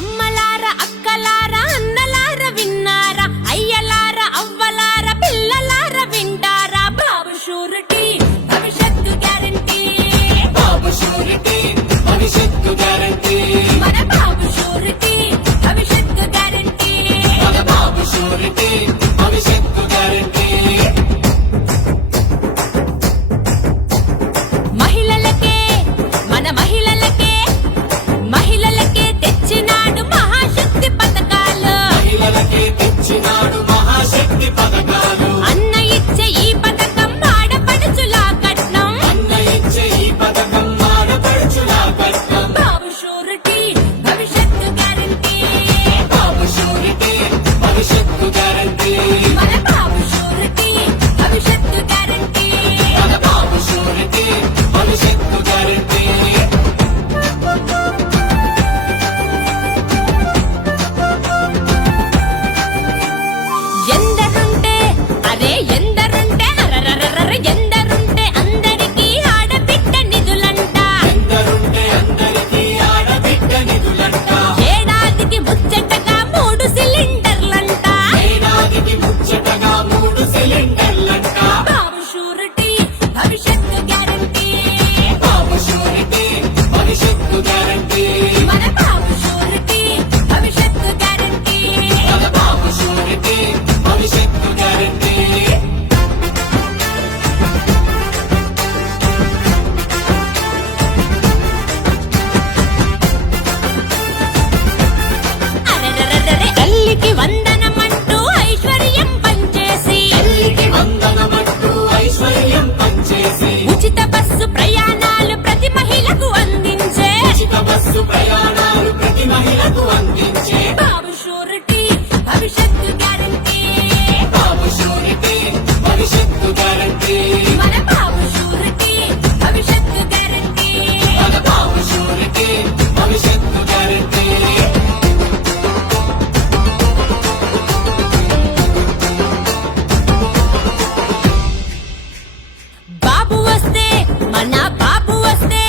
అమ్మలార అక్కలార అన్నలార విన్నారా అయ్యలార అవ్వలార పిల్లలార వింటారా బాబు షూరిటీ భవిష్యత్తు గ్యారంటీ బాబు షూరిటీ భవిష్యత్తు గ్యారంటీ మన బాబు షూరిటీ భవిష్యత్తు గ్యారంటీ మన బాబు షూరిటీ భవిష్యత్తు గ్యారంటీ మహిళలకే మన మహిళలకే తెచ్చినాడు మహాశక్తి పథకాలు మహిళలకే తెచ్చినాడు మహాశక్తి పథకాలు అన్న ఇచ్చే ఈ పథకం ఆడపడుచులా కట్నం అన్న ఇచ్చే ఈ పథకం ఆడపడుచులా కట్నం బాబు షూరిటీ భవిష్యత్తు గ్యారంటీ బాబు షూరిటీ భవిష్యత్తు గ్యారంటీ మన బాబు షూరిటీ భవిష్యత్తు గ్యారంటీ మన బాబు షూరిటీ భవిష్యత్తు గ్యారంటీ ఎందరుంటే అరే ఎందరుంటే అరరరరర ఎందరుంటే అందరికీ ఆడబిడ్డ నిధులంట ఎందరుంటే అందరికీ ఆడబిడ్డ నిధులంట ఏడాదికి ముచ్చటగా 3 సిలిండర్లంట ఏడాదికి ముచ్చటగా 3 సిలిండర్లంట బాబు షూరిటీ భవిష్యత్తు గ్యారంటీ బాబు షూరిటీ భవిష్యత్తు గ్యారంటీ మన బాబు షూరిటీ భవిష్యత్తు గ్యారంటీ మన బాబు షూరిటీ భవిష్యత్తు గ్యారంటీ అరెరెరెరెరె తల్లికి వందనమంటూ ఐశ్వర్యం పంచేసి తల్లికి వందనమంటూ ఐశ్వర్యం పంచేసి ఉచిత బస్సు ప్రయాణాలు ప్రతి మహిళకు అందించే ఉచిత బస్సు ప్రయాణాలు ప్రతి మహిళకు అందించే బాబు షూరిటీ భవిష్యత్తు గ్యారంటీ బాబు షూరిటీ భవిష్యత్తు గ్యారంటీ మన బాబు షూరిటీ భవిష్యత్తు గ్యారంటీ మన బాబు షూరిటీ భవిష్యత్తు గ్యారంటీ బాబు వస్తే మన బాబు వస్తే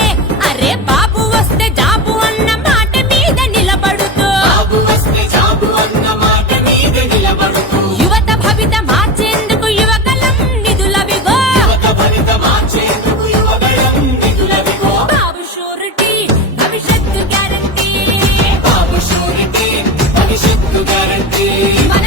అరే బాబు వస్తే జాబు అన్న మాట మీద నిలబడుతూ బాబు వస్తే జాబు అన్న మాట మీద నిలబడుతూ యువత భవిత మార్చేందుకు యువకలం నిధులవిగో యువత భవిత మార్చేందుకు యువగళం నిధులవిగో బాబు షూరిటీ భవిష్యత్తు గ్యారంటీ బాబు షూరిటీ భవిష్యత్తు గ్యారంటీ మన